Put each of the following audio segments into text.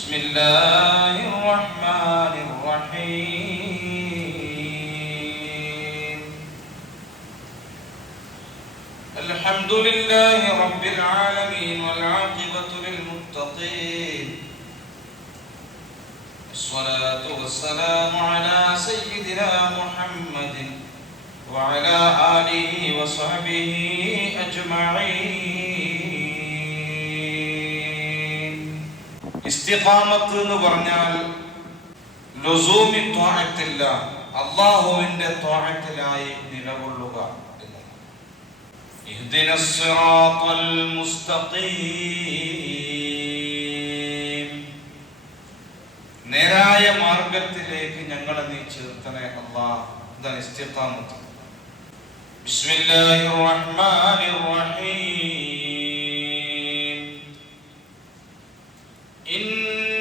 بسم الله الرحمن الرحيم. الحمد لله رب العالمين والعاقبة للمتقين. الصلاة والسلام على سيدنا محمد وعلى آله وصحبه أجمعين. ഇസ്തിഖാമത്ത് എന്ന് പറഞ്ഞാൽ ലുസൂമി ത്വാഅത്തില്ല അള്ളാഹുവിന്റെ ത്വാഴത്തിലായി നിലകൊള്ളുക നേരായ മാർഗത്തിലേക്ക് ഞങ്ങളെ നീ ചേർത്തനെ അള്ളാഹ് ഇതാണ് ഇസ്തിഖാമത്ത്. ബിസ്മില്ലാഹിർ റഹ്മാനിർ റഹീം.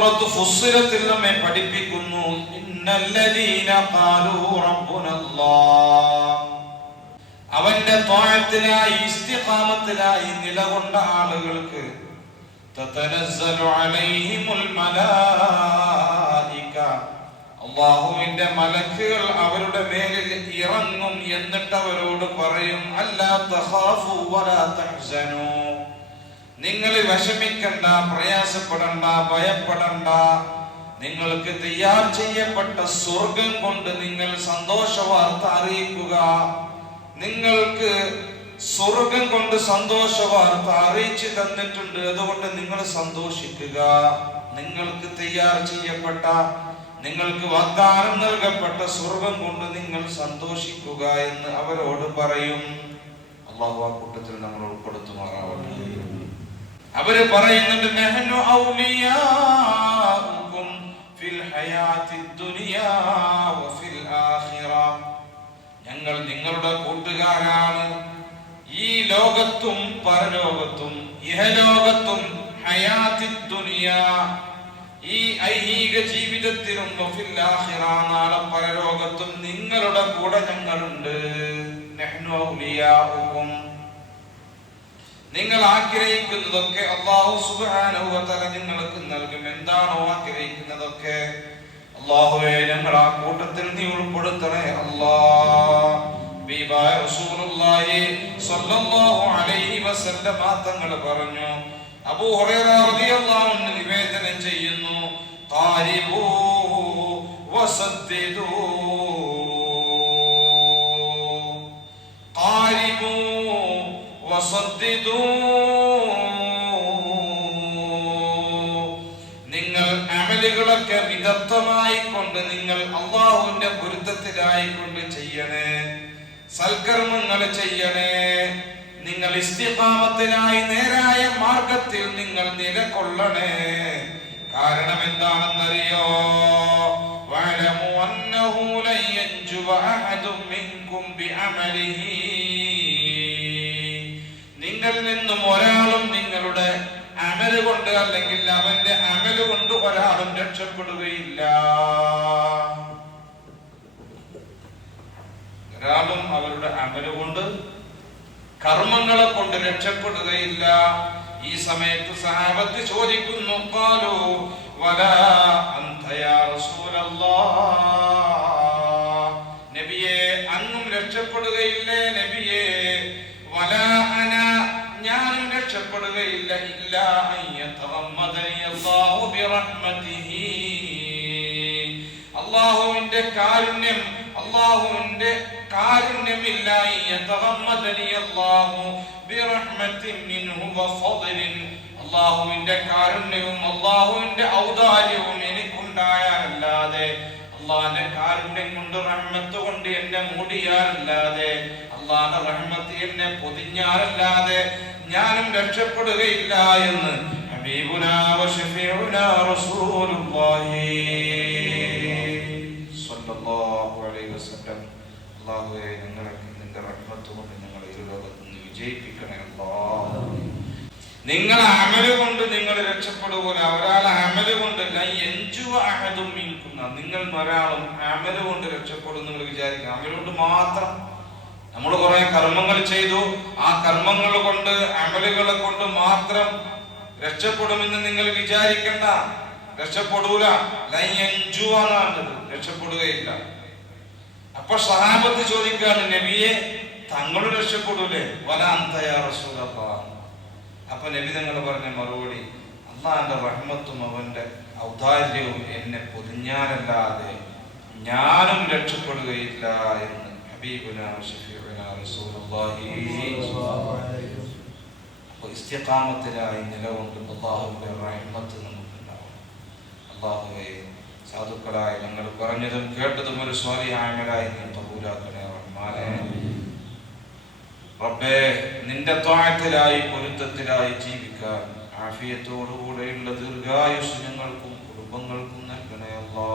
സൂറത്ത് ഫുസ്സിലത്തിൽ നമ്മെ പഠിപ്പിക്കുന്നു. ഇന്നല്ലദീന ഖാലൂ റബ്ബുനല്ലാഹ്. അവന്റെ ത്വാഅത്തിലായി ഇസ്തിഖാമത്തിലായി നിലകൊണ്ട ആളുകൾക്ക് തതനസ്സലു അലൈഹിമുൽ മലായിക. അള്ളാഹുവിന്റെ മലക്കുകൾ അവരുടെ മേലിൽ ഇറങ്ങും എന്നിട്ട് അവരോട് പറയും അല്ലാ തഖാഫു വലാ തഹ്സനു. നിങ്ങൾ വിഷമിക്കണ്ട പ്രയാസപ്പെടണ്ട ഭയപ്പെടണ്ട. നിങ്ങൾക്ക് തയ്യാർ ചെയ്യപ്പെട്ട സ്വർഗം കൊണ്ട് നിങ്ങൾ സന്തോഷ വാർത്ത അറിയിക്കുക. നിങ്ങൾക്ക് സ്വർഗം കൊണ്ട് സന്തോഷ വാർത്ത അറിയിച്ചു തന്നിട്ടുണ്ട്. അതുകൊണ്ട് നിങ്ങൾ സന്തോഷിക്കുക. നിങ്ങൾക്ക് തയ്യാർ ചെയ്യപ്പെട്ട നിങ്ങൾക്ക് വാഗ്ദാനം നൽകപ്പെട്ട സ്വർഗം കൊണ്ട് നിങ്ങൾ സന്തോഷിക്കുക എന്ന് അവരോട് പറയും. അള്ളാഹു ആ കൂട്ടത്തിൽ നമ്മൾ ഉൾപ്പെടുത്തുമാറാവട്ടെ. അവർ പറയുന്നുണ്ട് നഹ്നു ഔലിയാഉകും ഫിൽ ഹയാത്തി വഫിൽ ആഖിറ. ഞങ്ങൾ നിങ്ങളുടെ കൂട്ടുകാരാണ്. ഈ ലോകത്തും പരലോകത്തും ഇഹലോകത്തും ഹയാത്തി ദുനിയാ ഈ ഐഹിക ജീവിതത്തിലും വഫിൽ ആഖിറ. നാളെ പരലോകത്തും നിങ്ങളുടെ കൂടെ ഞങ്ങളുണ്ട്. നഹ്നു നിങ്ങൾ ആഗ്രഹിക്കുന്നതൊക്കെ അള്ളാഹു തആല നിങ്ങൾക്ക് നൽകും. എന്താണോ ആഗ്രഹിക്കുന്നതൊക്കെ അള്ളാഹുവെ ഞങ്ങൾ ആ കൂട്ടത്തിൽ നീ ഉൾപ്പെടുത്തണേ. അള്ളാ തങ്ങൾ പറഞ്ഞു. അബൂ നിവേദനം ചെയ്യുന്നു. നിങ്ങൾ അമലുകളൊക്കെ വിദഗ്ധമായി കൊണ്ട് നിങ്ങൾ അള്ളാഹുവിന്റെ പൊരുത്തത്തിലായി കൊണ്ട് ചെയ്യണേ. സൽക്കർമ്മങ്ങൾ ചെയ്യണേ. നിങ്ങൾ ഇസ്തിഫാമത്തിനായി നേരായ മാർഗത്തിൽ നിങ്ങൾ നിലകൊള്ളണേ. കാരണം എന്താണെന്നറിയോ? വഅലമു അന്നഹു ലൻ അഹദും മിൻകും ബിഅമലിഹി നിന്നും ഒരാളും നിങ്ങളുടെ അമൽ കൊണ്ട് അല്ലെങ്കിൽ അവന്റെ അമൽ കൊണ്ട് ഒരാളും രക്ഷപ്പെടുകയില്ല. ഒരാളും അവരുടെ അമൽ കൊണ്ട് കർമ്മങ്ങളെ കൊണ്ട് രക്ഷപ്പെടുകയില്ല. ഈ സമയത്ത് സഹാബത്ത് ചോദിക്കുന്നു ഖാലു വലാ റസൂലല്ലാഹ് നബിയെ അങ്ങും രക്ഷപ്പെടുകയില്ലേ നബിയെ വലാ അന ഞാനും രക്ഷപ്പെടുകയില്ല അള്ളാഹുവിന്റെ കാരുണ്യം അള്ളാഹുവിന്റെ കാരുണ്യമില്ല അൻ യതഗമ്മദനി മിൻഹു വഫദ്ലിൻ അള്ളാഹുവിന്റെ കാരുണ്യവും അള്ളാഹുവിന്റെ ഔദാര്യവും എനിക്കുണ്ടായാലല്ലാതെ അള്ളാഹിന്റെ കാരുണ്യം കൊണ്ട് റഹ്മത്ത് കൊണ്ട് എന്നെ മൂടിയാലല്ലാതെ അള്ളാന്റെ റഹ്മത്ത് എന്നെ പൊതിഞ്ഞാലല്ലാതെ ഞാനും രക്ഷപ്പെടുകയില്ല എന്ന് ഹബീബുനാ വ ശഫീഉനാ സ്വല്ലല്ലാഹു അലൈഹി വസല്ലം. അല്ലാഹുവേ ഞങ്ങളെ നിന്റെ കൊണ്ട് ഈ ലോകത്ത് നിങ്ങൾ രക്ഷപ്പെടുക ഒരാൾ അമൽ കൊണ്ട് നിങ്ങൾ ഒരാളും അമൽ കൊണ്ട് രക്ഷപ്പെടും നിങ്ങൾ വിചാരിക്കുക അമലുകൊണ്ട് മാത്രം നമ്മൾ കുറെ കർമ്മങ്ങൾ ചെയ്തു. ആ കർമ്മങ്ങൾ കൊണ്ട് അമലുകളെ കൊണ്ട് മാത്രം രക്ഷപ്പെടുമെന്ന് നിങ്ങൾ വിചാരിക്കണ്ട. രക്ഷപ്പെടൂല. എന്നാണ് രക്ഷപ്പെടുകയില്ല. അപ്പൊ സഹാബത്ത് ചോദിക്കുകയാണ് നബിയെ തങ്ങൾ രക്ഷപ്പെടൂലേ? വലാന്തയാ റസൂലല്ലാ. അപ്പൊ നബി തങ്ങൾ പറഞ്ഞ മറുപടി അള്ളാന്റെ റഹ്മത്തും അവന്റെ ഔദാര്യവും എന്നെ പൊതിഞ്ഞാലല്ലാതെ ഞാനും രക്ഷപ്പെടുകയില്ല എന്ന്. ഹബീബുന ഷഫീഉന رسول الله ഇസ്തിഖാമത്തിലായി നിലകൊണ്ട് അള്ളാഹുവിന്റെ റഹ്മത്ത് നമുക്കുണ്ടാവും അള്ളാഹുവെ സാധുക്കളായി ഞങ്ങൾ പറഞ്ഞതും കേട്ടതും ഒരു സ്വാലിഹായ്മരായി നീ കബൂലാക്കണേ റഹ്മാനെ. റബ്ബേ നിന്റെ ത്വാഴത്തിലായി പൊരുത്തത്തിലായി ജീവിക്കാൻ ആഫിയത്തോടുകൂടെയുള്ള ദീർഘായുസ് ഞങ്ങൾക്കും കുടുംബങ്ങൾക്കും നൽകണേ അല്ലാ